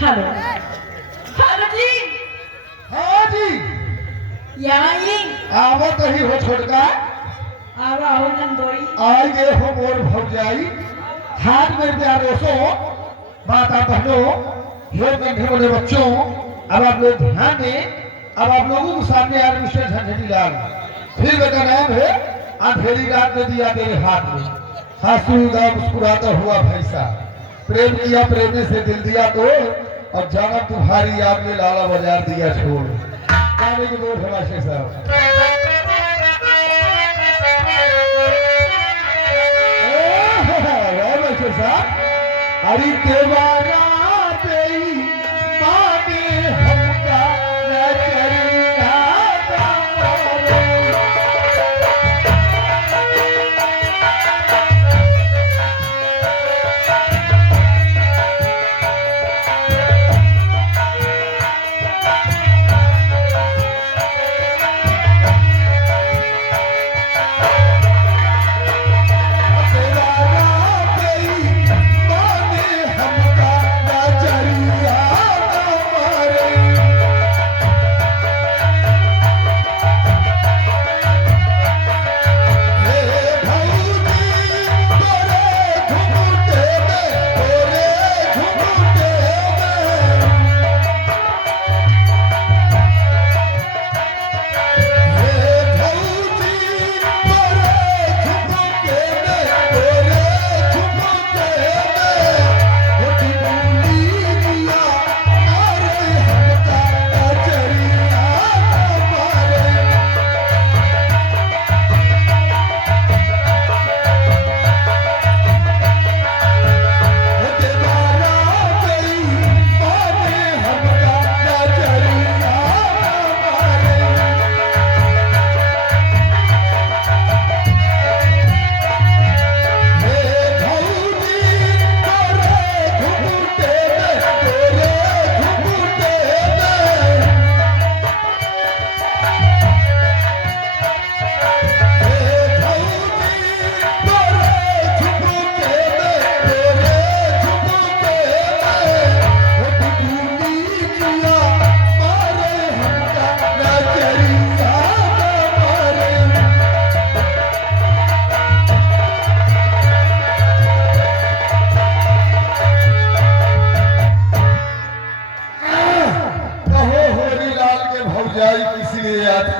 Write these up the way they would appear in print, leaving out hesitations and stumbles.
Hello hello जी। हाँ जी यहाँ ही आवत ही हो छोटका आवा हो नंदोई। आई गए हो मोर भौजाई हाथ में प्यारो सो माता बहनों हे गंधे वाले बच्चों अब आप लोग ध्यान दें। अब आप लोगों के सामने यार मिस्टर झंझटी लाल फिर का नाम है अंधेरी रात में दिया तेरे हाथ में हंसूगा मुस्कुराता हुआ भैसा प्रेम किया प्रेमी से दिल दिया तो और जाना तुम्हारी याद में लाला बाजार दिया छोड़ गाने के बोल हमारे साहब अरे देवारा तेरी माने हमका नजरिया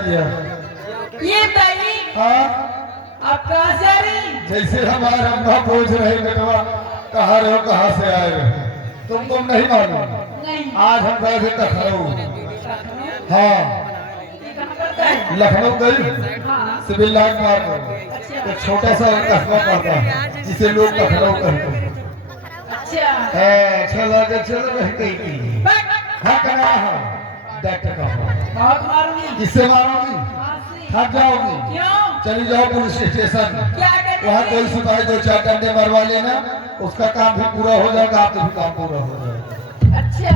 ये ताई हाँ आप कहाँ से आ रही? जैसे हमारे अम्मा पूछ रहे बेटवा कहाँ रहे हो कहाँ से आए रहे तुम नहीं मालूम नहीं। आज हम गए थे लखनऊ। हाँ लखनऊ गई सिविल लाइन मार्ग एक छोटा सा कस्बा पड़ता है जिसे लोग लखनऊ कहते हैं। अच्छा लगे चलो रह गई थी हाँ करा डॉक्टर का किससे मारोगी थक जाओगी चली जाओ पुलिस स्टेशन वहाँ कोई सिपाही दो चार डंडे मरवा लेना उसका काम भी पूरा हो जाएगा आपका भी काम पूरा हो जाएगा। अच्छा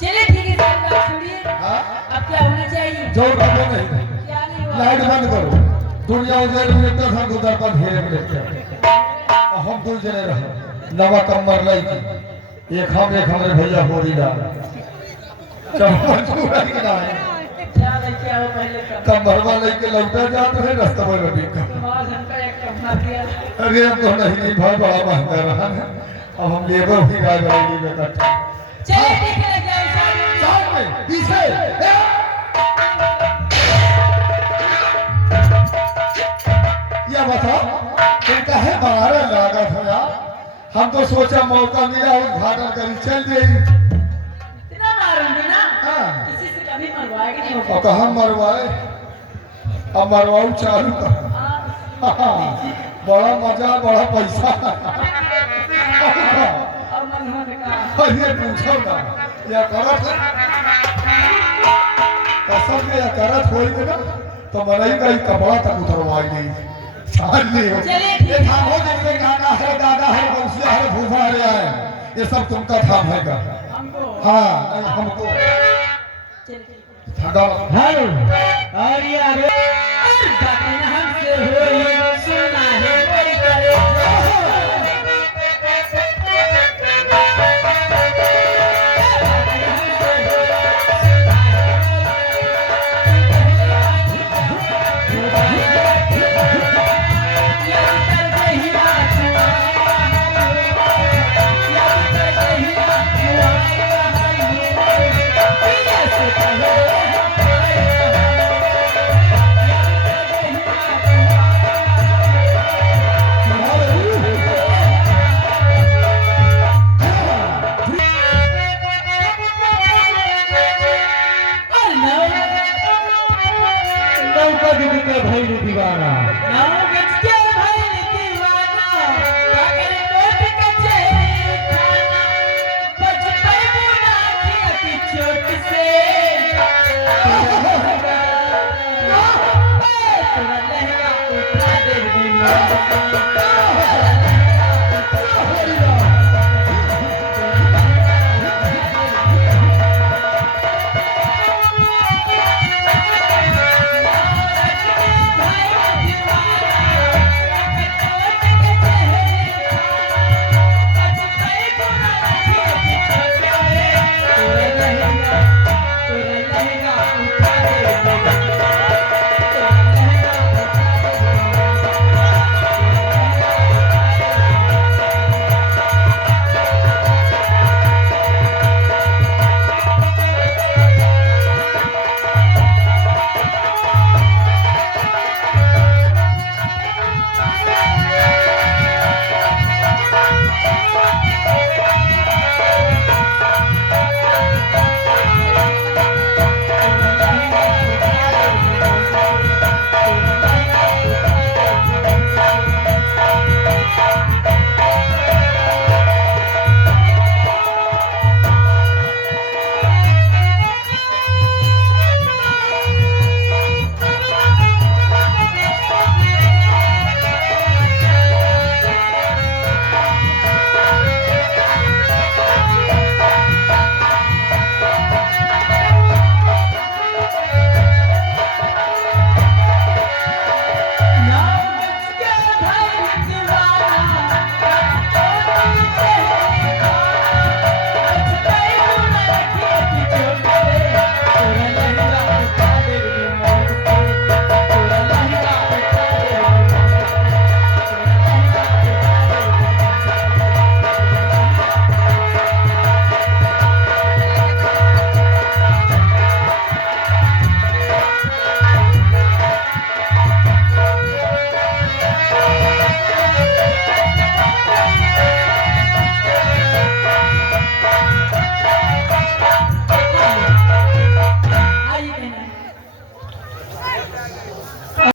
चलिए ठीक है सर बात छोड़िए। अब क्या होना चाहिए? जोर करो नहीं क्या नहीं हुआ? लाइट बंद करो दुनिया उधर मिनट हम उधर पर घेरे मिनट हम दो जने रहे नवा कमर लाई थी एक हमारे भैया होरी डाल कमरवा लेके लौटा जाते हैं रास्ता में रवि का अरे हम तो नहीं भाई बड़ा महंगा रहा है अब हम लेबर ही गाय गाड़ी में इकट्ठा पीछे या बताओ तुम कहे बाहर लगा था यार हम तो सोचा मौका मिला उद्घाटन करी चल जाएगी और कहा मरवाए अब मरवाऊ चालू कर बड़ा मजा बड़ा पैसा ये पूछो ना या करत कसम में या करत होई ना तो मरई का कपड़ा तक उतरवाई नहीं साल नहीं हो ये थामो जैसे गाना है दादा है बंसिया है भूसा है ये सब तुमका थाम है का हाँ हमको हेलो अरे